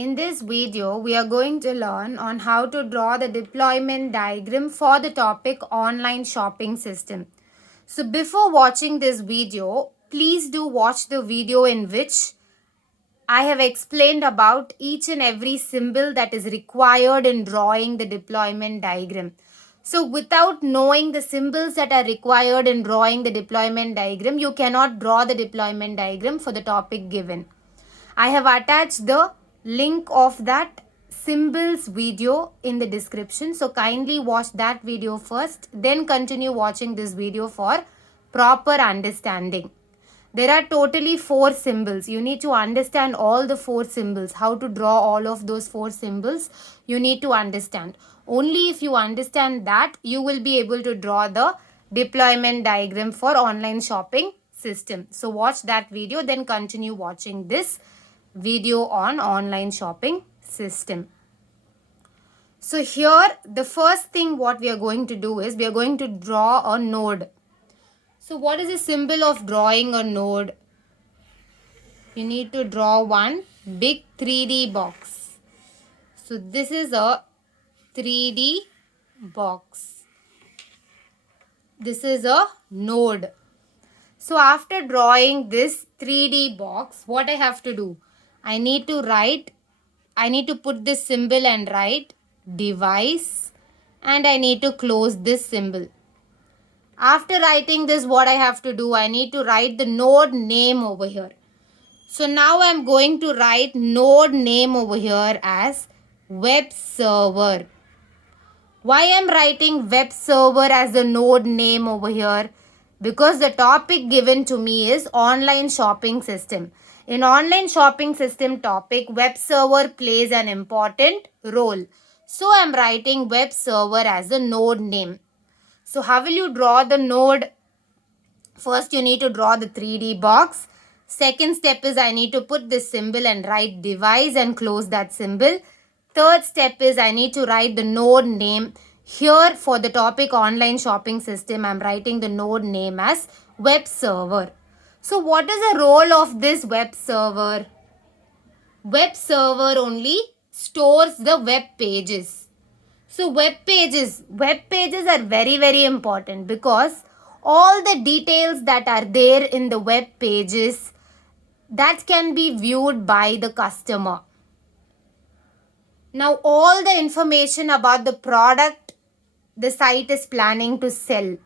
In this video, we are going to learn on how to draw the deployment diagram for the topic online shopping system. So before watching this video, please do watch the video in which I have explained about each and every symbol that is required in drawing the deployment diagram. So without knowing the symbols that are required in drawing the deployment diagram, you cannot draw the deployment diagram for the topic given. I have attached the link of that symbols video in the description. So kindly watch that video first, then continue watching this video for proper understanding. There are totally 4 symbols. You need to understand all the 4 symbols. How to draw all of those 4 symbols, you need to understand. Only if you understand that, you will be able to draw the deployment diagram for online shopping system. So watch that video, then continue watching this video on online shopping system. So here the first thing what we are going to do is we are going to draw a node. So what is the symbol of drawing a node? You need to draw one big 3D box. So this is a 3D box. This is a node. So after drawing this 3D box, what I have to do? I need to put this symbol and write device, and I need to close this symbol. After writing this, what I have to do? I need to write the node name over here. So now I'm going to write node name over here as web server. Why I'm writing web server as the node name over here? Because the topic given to me is online shopping system. In online shopping system topic, web server plays an important role. So I'm writing web server as the node name. So how will you draw the node? First you need to draw the 3D box. Second step is I need to put this symbol and write device and close that symbol. Third step is I need to write the node name. Here for the topic online shopping system, I'm writing the node name as web server. So what is the role of this web server? Web server only stores the web pages. So web pages are very important because all the details that are there in the web pages that can be viewed by the customer. Now all the information about the product the site is planning to sell.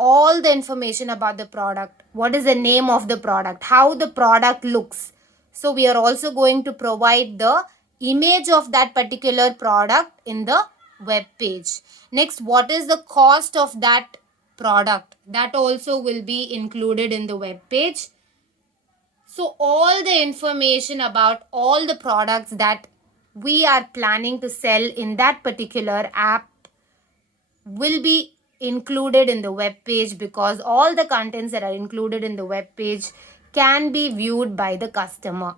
All the information about the product. What is the name of the product? How the product looks. So we are also going to provide the image of that particular product in the web page. Next, what is the cost of that product? That also will be included in the web page. So all the information about all the products that we are planning to sell in that particular app will be included in the web page, because all the contents that are included in the web page can be viewed by the customer.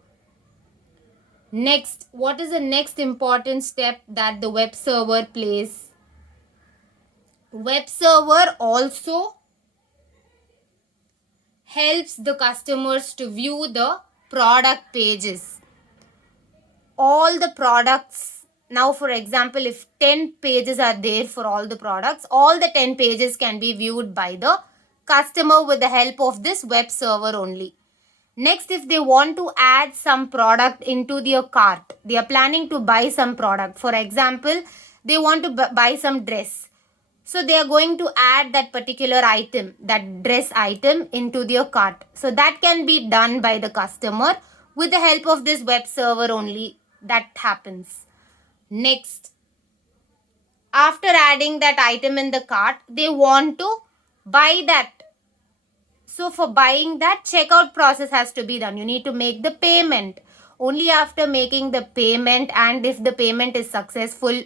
Next, what is the next important step that the web server plays? Web server also helps the customers to view the product pages. All the products. Now, for example, if 10 pages are there for all the products, all the 10 pages can be viewed by the customer with the help of this web server only. Next, if they want to add some product into their cart, they are planning to buy some product. For example, they want to buy some dress. So they are going to add that particular item, that dress item into their cart. So that can be done by the customer with the help of this web server only. That happens. Next, after adding that item in the cart, they want to buy that. So for buying that, checkout process has to be done. You need to make the payment. Only after making the payment, and if the payment is successful,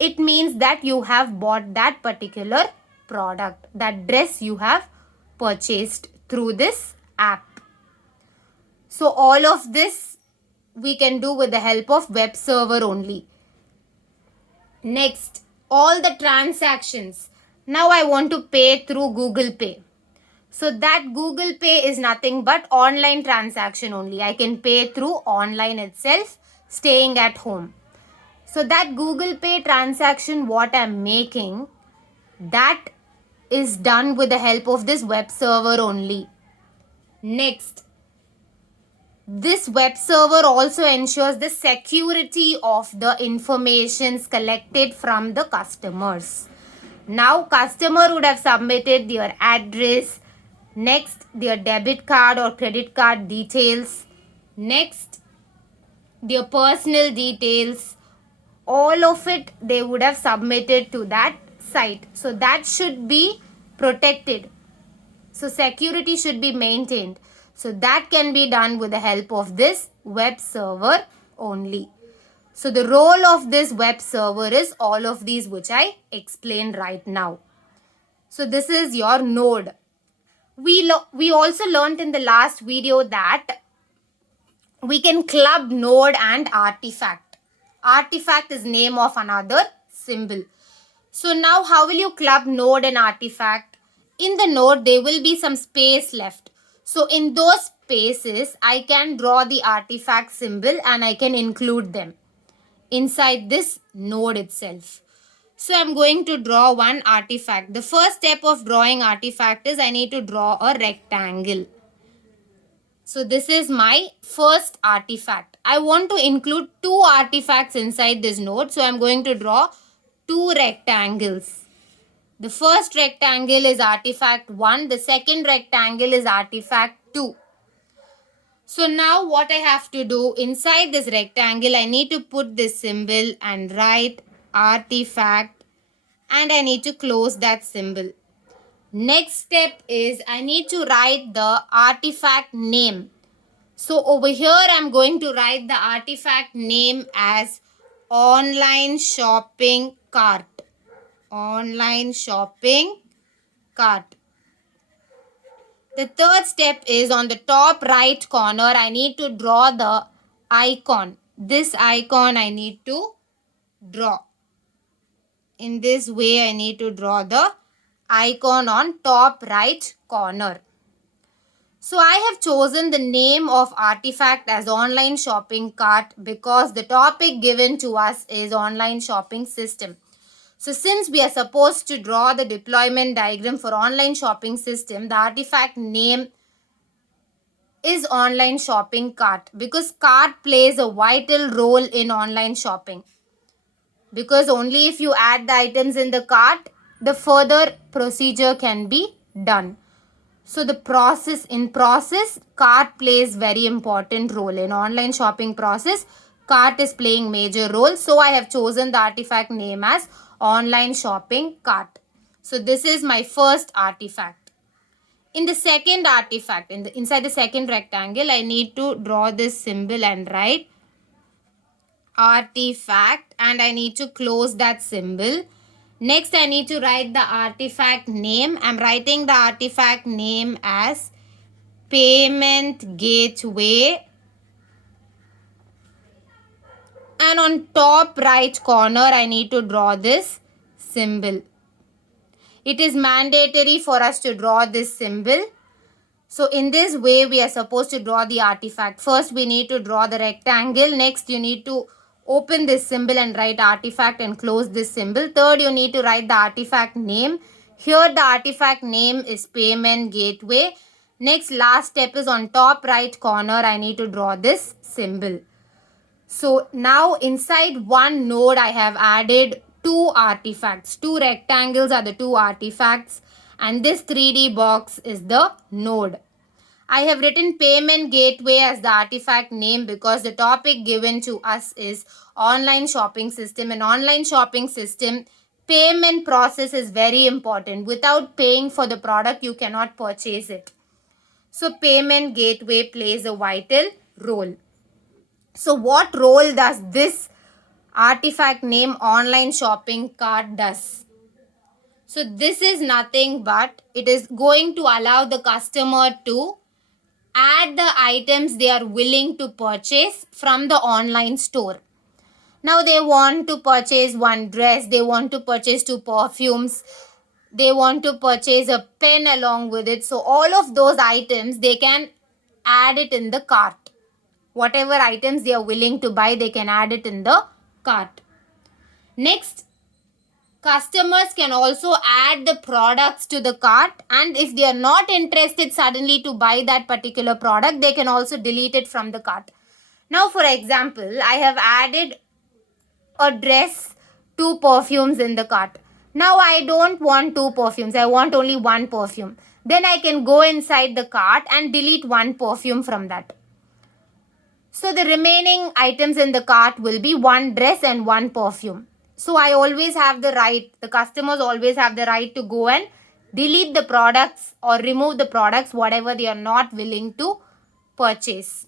it means that you have bought that particular product, that dress you have purchased through this app. So all of this we can do with the help of web server only. Next, all the transactions. Now I want to pay through Google Pay. So that Google Pay is nothing but online transaction only. I can pay through online itself, staying at home. So that Google Pay transaction what I'm making, that is done with the help of this web server only. Next, this web server also ensures the security of the informations collected from the customers. Now customer would have submitted their address, next their debit card or credit card details, next their personal details, all of it they would have submitted to that site. So that should be protected. So security should be maintained. So that can be done with the help of this web server only. So the role of this web server is all of these which I explained right now. So this is your node. We also learned in the last video that we can club node and artifact. Artifact is name of another symbol. So now how will you club node and artifact? In the node there will be some space left. So in those spaces I can draw the artifact symbol and I can include them inside this node itself. So I'm going to draw one artifact. The first step of drawing artifact is I need to draw a rectangle. So this is my first artifact. I want to include two artifacts inside this node. So I'm going to draw two rectangles. The first rectangle is artifact 1. The second rectangle is artifact 2. So now what I have to do, inside this rectangle, I need to put this symbol and write artifact, and I need to close that symbol. Next step is I need to write the artifact name. So over here I'm going to write the artifact name as online shopping cart. Online shopping cart. The third step is on the top right corner I need to draw the icon. This icon I need to draw. In this way I need to draw the icon on top right corner. So I have chosen the name of artifact as online shopping cart because the topic given to us is online shopping system. So since we are supposed to draw the deployment diagram for online shopping system, the artifact name is online shopping cart because cart plays a vital role in online shopping. Because only if you add the items in the cart, the further procedure can be done. So the process, cart plays very important role. In online shopping process, cart is playing major role. So I have chosen the artifact name as online shopping cart. So this is my first artifact. In the second artifact, inside the second rectangle, I need to draw this symbol and write artifact, and I need to close that symbol. Next, I need to write the artifact name. I'm writing the artifact name as payment gateway. And on top right corner, I need to draw this symbol. It is mandatory for us to draw this symbol. So in this way, we are supposed to draw the artifact. First, we need to draw the rectangle. Next, you need to open this symbol and write artifact and close this symbol. Third, you need to write the artifact name. Here, the artifact name is payment gateway. Next, last step is on top right corner. I need to draw this symbol. So now inside one node, I have added two artifacts. Two rectangles are the two artifacts. And this 3D box is the node. I have written payment gateway as the artifact name because the topic given to us is online shopping system. In online shopping system, payment process is very important. Without paying for the product, you cannot purchase it. So payment gateway plays a vital role. So what role does this artifact name online shopping cart does? So this is nothing but it is going to allow the customer to add the items they are willing to purchase from the online store. Now they want to purchase one dress, they want to purchase two perfumes. they want to purchase a pen along with it. So all of those items, they can add it in the cart. Whatever items they are willing to buy, they can add it in the cart. Next, customers can also add the products to the cart, and if they are not interested suddenly to buy that particular product, they can also delete it from the cart. Now, for example, I have added a dress, two perfumes in the cart. Now I don't want two perfumes, I want only one perfume. Then I can go inside the cart and delete one perfume from that. So the remaining items in the cart will be one dress and one perfume. So I always have the right, the customers always have the right to go and delete the products or remove the products, whatever they are not willing to purchase.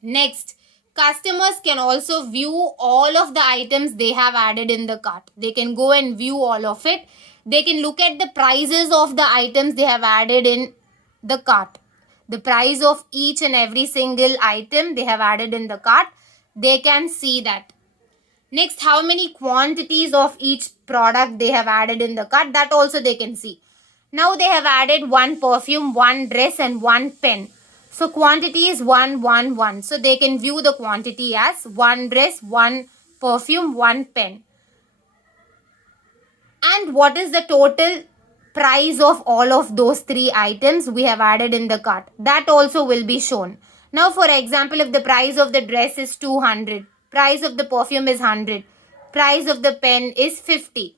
Next, customers can also view all of the items they have added in the cart. They can go and view all of it. They can look at the prices of the items they have added in the cart. The price of each and every single item they have added in the cart, they can see that. Next, how many quantities of each product they have added in the cart, that also they can see. Now they have added one perfume, one dress and one pen. So quantity is 1, 1, 1. So they can view the quantity as one dress, one perfume, one pen. And what is the total price of all of those three items we have added in the cart? That also will be shown. Now, for example, if the price of the dress is 200, price of the perfume is 100, price of the pen is 50,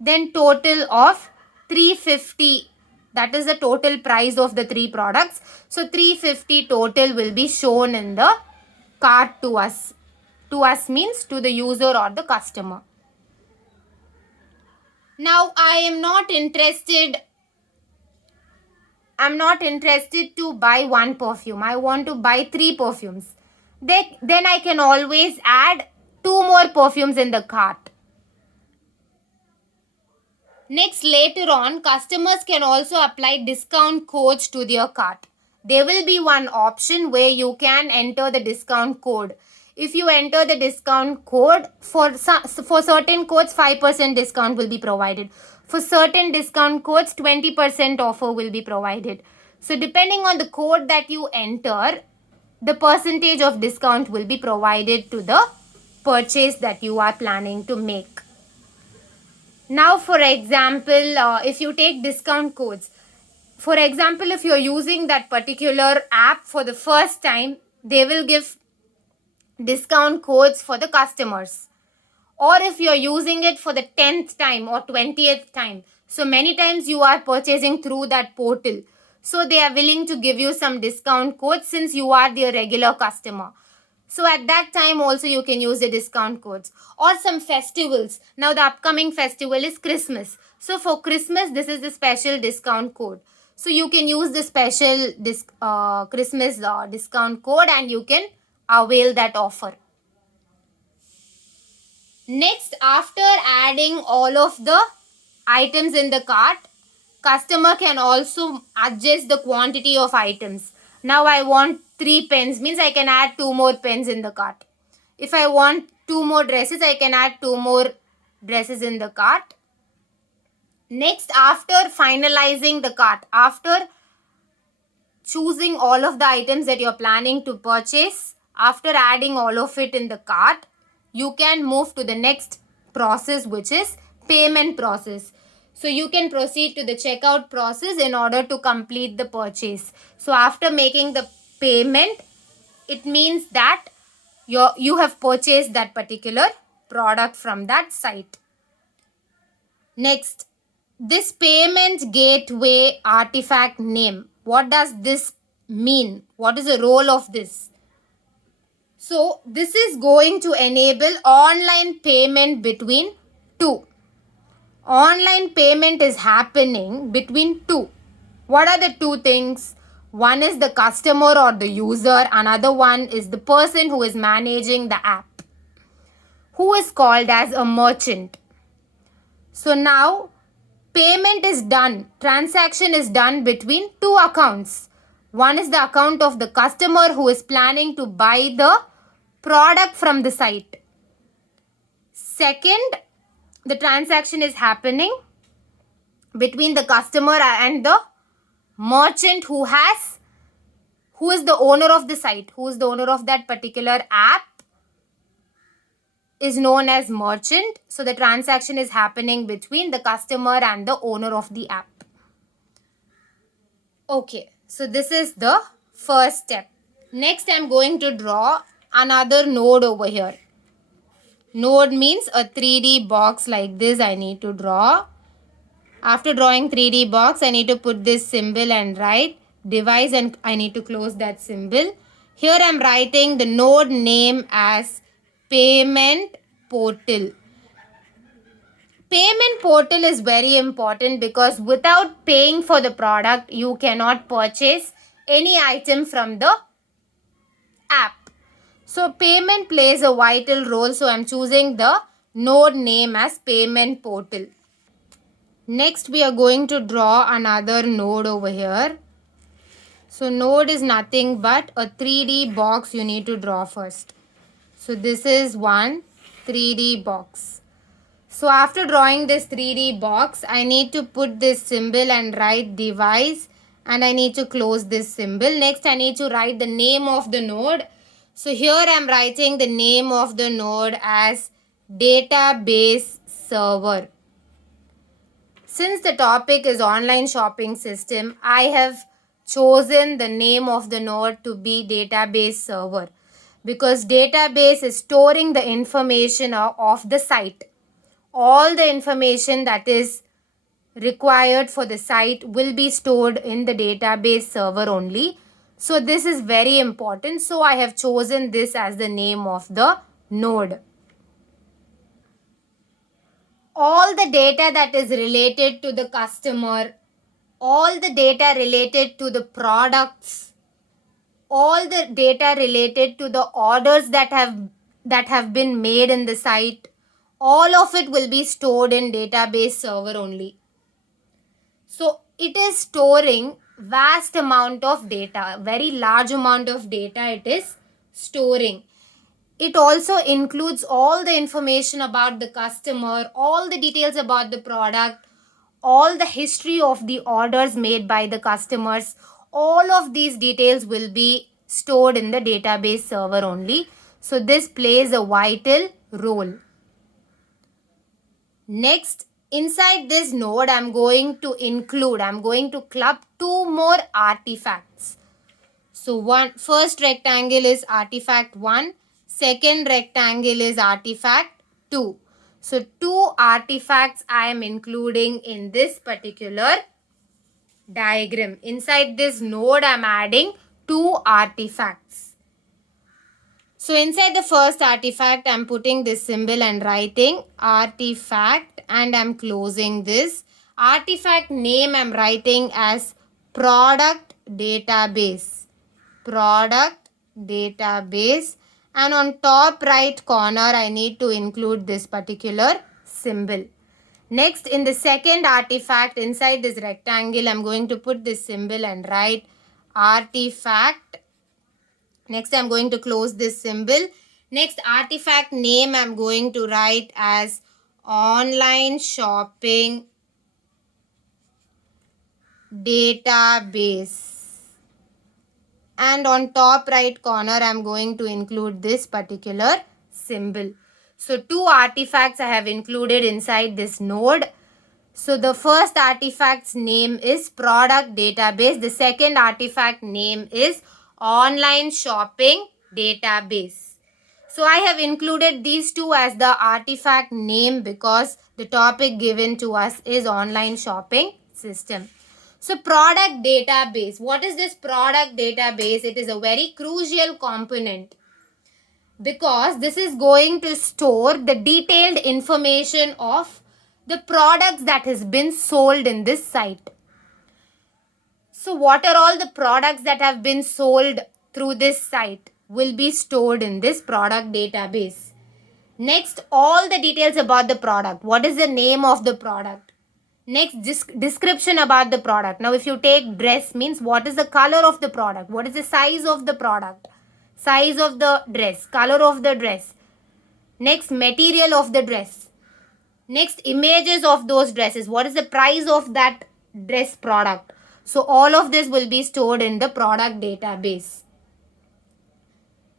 then total of 350. That is the total price of the three products. So 350 total will be shown in the cart to us. To us means to the user or the customer. Now I'm not interested to buy one perfume. I want to buy 3 perfumes. Then I can always add 2 more perfumes in the cart. Next, later on, customers can also apply discount codes to their cart. There will be one option where you can enter the discount code. If you enter the discount code, for certain codes, 5% discount will be provided. For certain discount codes, 20% offer will be provided. So depending on the code that you enter, the percentage of discount will be provided to the purchase that you are planning to make. Now, for example, if you take discount codes, for example, if you're using that particular app for the first time, they will give discount codes for the customers. Or if you're using it for the 10th time or 20th time, so many times you are purchasing through that portal. So they are willing to give you some discount codes since you are their regular customer. So at that time also you can use the discount codes. Or some festivals. Now the upcoming festival is Christmas. So for Christmas, this is the special discount code. So you can use the special Christmas discount code and you can avail that offer. Next, after adding all of the items in the cart, customer can also adjust the quantity of items. Now I want 3 pens, means I can add 2 more pens in the cart. If I want 2 more dresses, I can add 2 more dresses in the cart. Next, after finalizing the cart, after choosing all of the items that you're planning to purchase, after adding all of it in the cart, you can move to the next process, which is payment process. So you can proceed to the checkout process in order to complete the purchase. So after making the payment, it means that you have purchased that particular product from that site. Next, this payment gateway artifact name. What does this mean? What is the role of this? So this is going to enable online payment between two. Online payment is happening between two. What are the two things? One is the customer or the user. Another one is the person who is managing the app, who is called as a merchant. So now payment is done. Transaction is done between two accounts. One is the account of the customer who is planning to buy the product from the site. Second, the transaction is happening between the customer and the merchant who is the owner of the site, who is the owner of that particular app is known as merchant. So the transaction is happening between the customer and the owner of the app. Okay, so this is the first step. Next, I'm going to draw another node over here. Node means a 3D box like this I need to draw. After drawing 3D box, I need to put this symbol and write device, and I need to close that symbol. Here I'm writing the node name as payment portal. Payment portal is very important because without paying for the product, you cannot purchase any item from the app. So payment plays a vital role. So I'm choosing the node name as payment portal. Next, we are going to draw another node over here. So node is nothing but a 3D box you need to draw first. So this is one 3D box. So after drawing this 3D box, I need to put this symbol and write device, and I need to close this symbol. Next, I need to write the name of the node. So here I am writing the name of the node as database server. Since the topic is online shopping system, I have chosen the name of the node to be database server because database is storing the information of the site. All the information that is required for the site will be stored in the database server only. So this is very important. So I have chosen this as the name of the node. All the data that is related to the customer, all the data related to the products, all the data related to the orders that have been made in the site, all of it will be stored in database server only. So it is storing vast amount of data, very large amount of data it is storing. It also includes all the information about the customer, all the details about the product, all the history of the orders made by the customers. All of these details will be stored in the database server only. So this plays a vital role. Next, inside this node, I'm going to club two more artifacts. So first rectangle is artifact 1, second rectangle is artifact 2. So two artifacts I am including in this particular diagram. Inside this node, I am adding two artifacts. So inside the first artifact, I am putting this symbol and writing artifact, and I am closing this. Artifact name I am writing as product database. Product database, and on top right corner I need to include this particular symbol. Next, in the second artifact, inside this rectangle, I'm going to put this symbol and write artifact. Next, I'm going to close this symbol. Next, artifact name I'm going to write as online shopping database. And on top right corner, I'm going to include this particular symbol. So two artifacts I have included inside this node. So the first artifact's name is product database. The second artifact name is online shopping database. So I have included these two as the artifact name because the topic given to us is online shopping system. So product database. What is this product database? It is a very crucial component because this is going to store the detailed information of the products that has been sold in this site. So what are all the products that have been sold through this site will be stored in this product database. Next, all the details about the product. What is the name of the product? Next, description about the product. Now, if you take dress, means what is the color of the product? What is the size of the product? Size of the dress, color of the dress. Next, material of the dress. Next, images of those dresses. What is the price of that dress product? So all of this will be stored in the product database.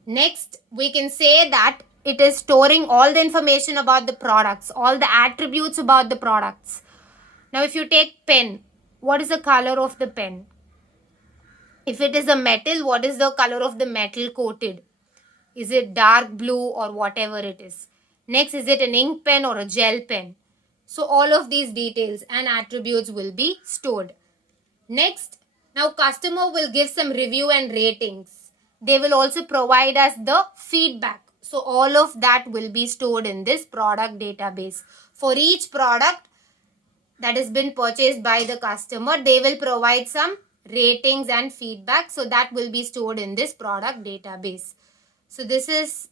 Next, we can say that it is storing all the information about the products, all the attributes about the products. Now, if you take pen, what is the color of the pen? If it is a metal, what is the color of the metal coated? Is it dark blue or whatever it is? Next, is it an ink pen or a gel pen? So all of these details and attributes will be stored. Next, now customer will give some review and ratings. They will also provide us the feedback. So all of that will be stored in this product database. For each product that has been purchased by the customer, they will provide some ratings and feedback. So that will be stored in this product database. So this is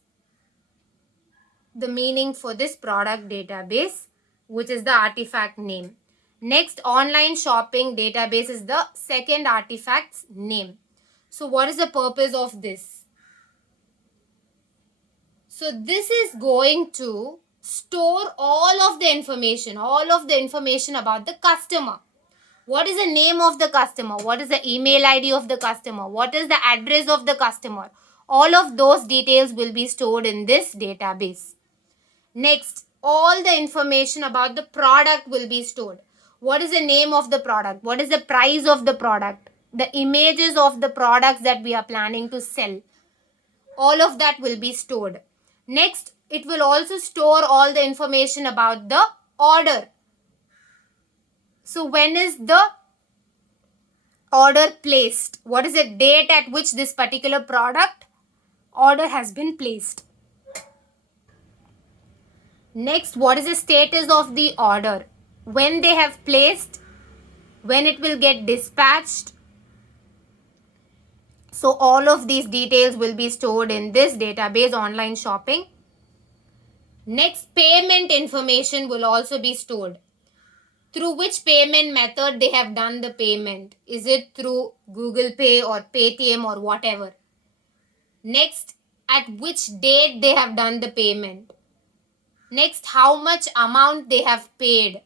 the meaning for this product database, which is the artifact name. Next, online shopping database is the second artifact's name. So what is the purpose of this? So this is going to store all of the information about the customer. What is the name of the customer? What is the email ID of the customer? What is the address of the customer? All of those details will be stored in this database. Next, all the information about the product will be stored. What is the name of the product? What is the price of the product? The images of the products that we are planning to sell. All of that will be stored. Next, it will also store all the information about the order. So when is the order placed? What is the date at which this particular product order has been placed? Next, what is the status of the order? When they have placed, when it will get dispatched. So all of these details will be stored in this database, online shopping. Next, payment information will also be stored. Through which payment method they have done the payment. Is it through Google Pay or Paytm or whatever? Next, at which date they have done the payment. Next, how much amount they have paid.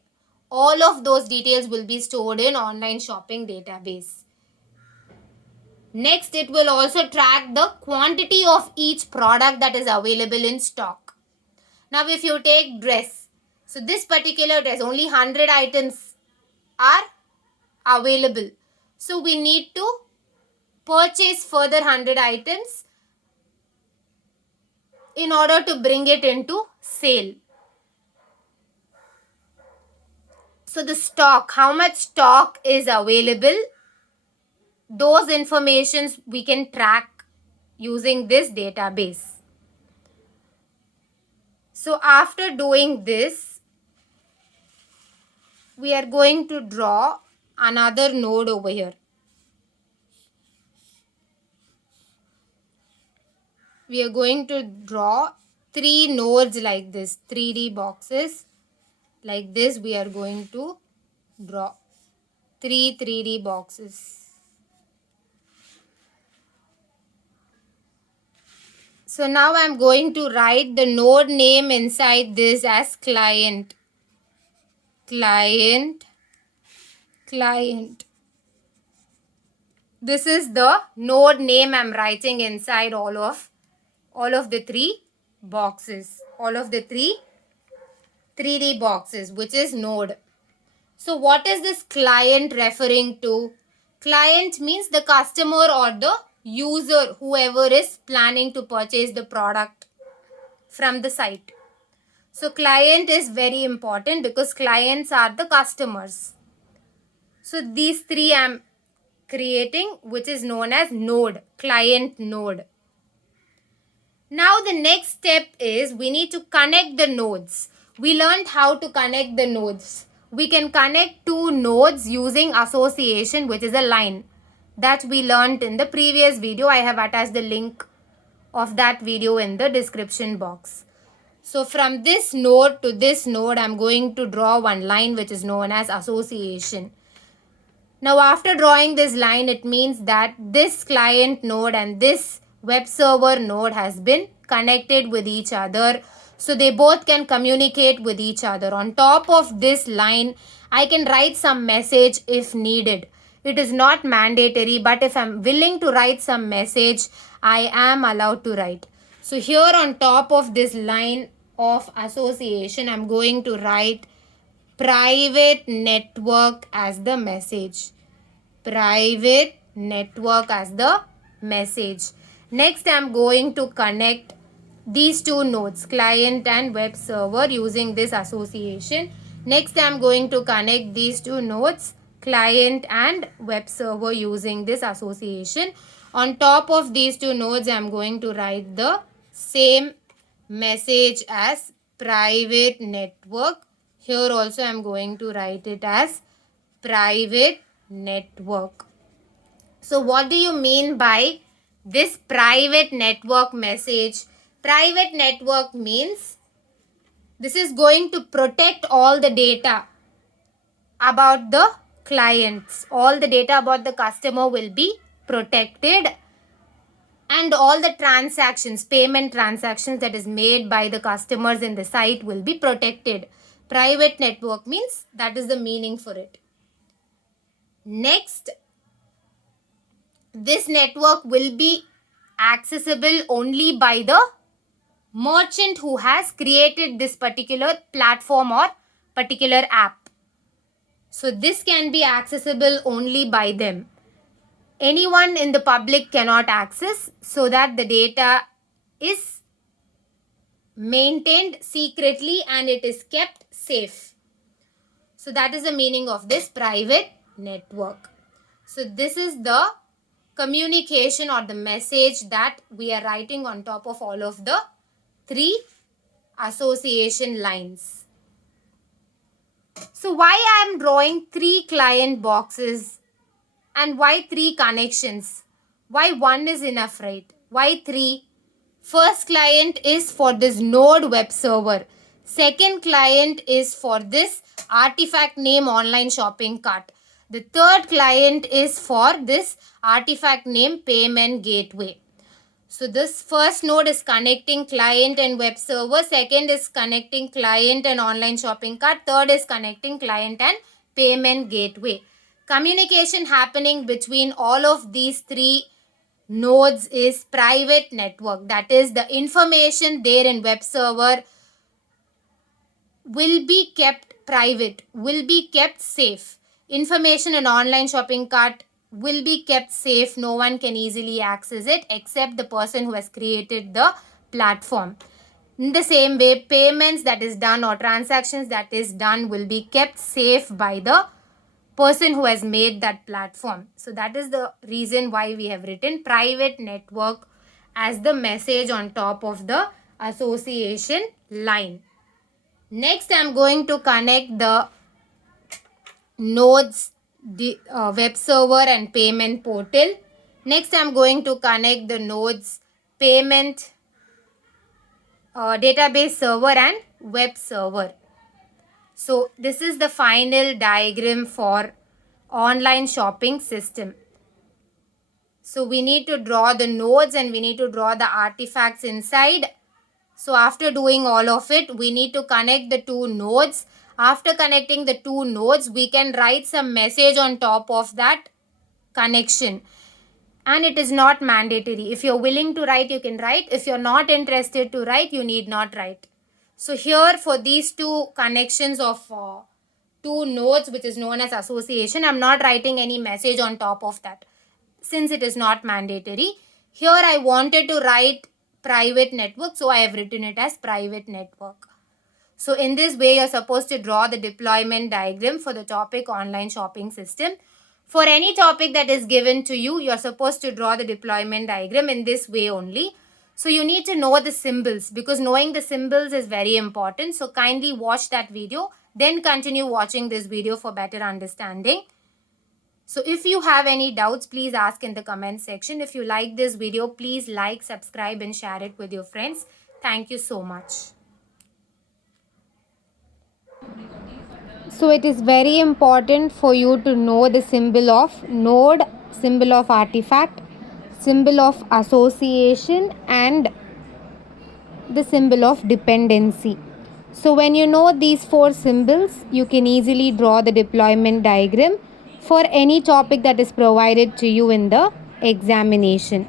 All of those details will be stored in online shopping database. Next, it will also track the quantity of each product that is available in stock. Now, if you take dress, so this particular dress, only 100 items are available. So, we need to purchase further 100 items in order to bring it into sale. So, the stock, how much stock is available, those informations we can track using this database. So after doing this, we are going to draw another node over here. We are going to draw 3 nodes like this, 3D boxes. Like this, we are going to draw 3 3D boxes. So now I am going to write the node name inside this as client. Client. This is the node name I am writing inside all of the 3 boxes. All of the 3 3D boxes, which is node. So what is this client referring to? Client means the customer or the user, whoever is planning to purchase the product from the site. So client is very important because clients are the customers. So these 3 I am creating, which is known as node, client node. Now the next step is we need to connect the nodes. We learned how to connect the nodes. We can connect 2 nodes using association, which is a line that we learned in the previous video. I have attached the link of that video in the description box. So from this node to this node, I am going to draw one line which is known as association. Now after drawing this line, it means that this client node and this web server node has been connected with each other So they both can communicate with each other. On top of this line, I can write some message if needed. It is not mandatory, but if I'm willing to write some message, I am allowed to write. So here on top of this line of association, I'm going to write private network as the message. Private network as the message. Next, I'm going to connect these two nodes, client and web server, using this association. Next, I'm going to connect these two nodes, client and web server, using this association. On top of these two nodes, I'm going to write the same message as private network. Here also I'm going to write it as private network. So what do you mean by this private network message? Private network means this is going to protect all the data about the clients. All the data about the customer will be protected, and all the transactions, payment transactions that is made by the customers in the site will be protected. Private network means that is the meaning for it. Next, this network will be accessible only by the merchant who has created this particular platform or particular app. So this can be accessible only by them. Anyone in the public cannot access, so that the data is maintained secretly and it is kept safe. So that is the meaning of this private network. So this is the communication or the message that we are writing on top of all of the three association lines. So why I am drawing 3 client boxes and why 3 connections? Why 1 is enough, right? Why 3? First client is for this node web server. Second client is for this artifact name online shopping cart. The third client is for this artifact name payment gateway. So this first node is connecting client and web server. Second is connecting client and online shopping cart. Third is connecting client and payment gateway. Communication happening between all of these 3 nodes is private network. That is, the information there in web server will be kept private, will be kept safe. Information in online shopping cart will be kept safe. No one can easily access it except the person who has created the platform. In the same way, payments that is done or transactions that is done will be kept safe by the person who has made that platform. So that is the reason why we have written private network as the message on top of the association line. Next, I am going to connect the nodes, the web server and payment portal. Next, I am going to connect the nodes payment database server and web server. So this is the final diagram for online shopping system. So we need to draw the nodes and we need to draw the artifacts inside. So after doing all of it, we need to connect the 2 nodes. After connecting the 2 nodes, we can write some message on top of that connection. And it is not mandatory. If you're willing to write, you can write. If you're not interested to write, you need not write. So here for these 2 connections of 2 nodes, which is known as association, I'm not writing any message on top of that, since it is not mandatory. Here I wanted to write private network, so I have written it as private network. So in this way, you're supposed to draw the deployment diagram for the topic online shopping system. For any topic that is given to you, you're supposed to draw the deployment diagram in this way only. So you need to know the symbols, because knowing the symbols is very important. So kindly watch that video, then continue watching this video for better understanding. So if you have any doubts, please ask in the comment section. If you like this video, please like, subscribe and share it with your friends. Thank you so much. So it is very important for you to know the symbol of node, symbol of artifact, symbol of association and the symbol of dependency. So when you know these four symbols, you can easily draw the deployment diagram for any topic that is provided to you in the examination.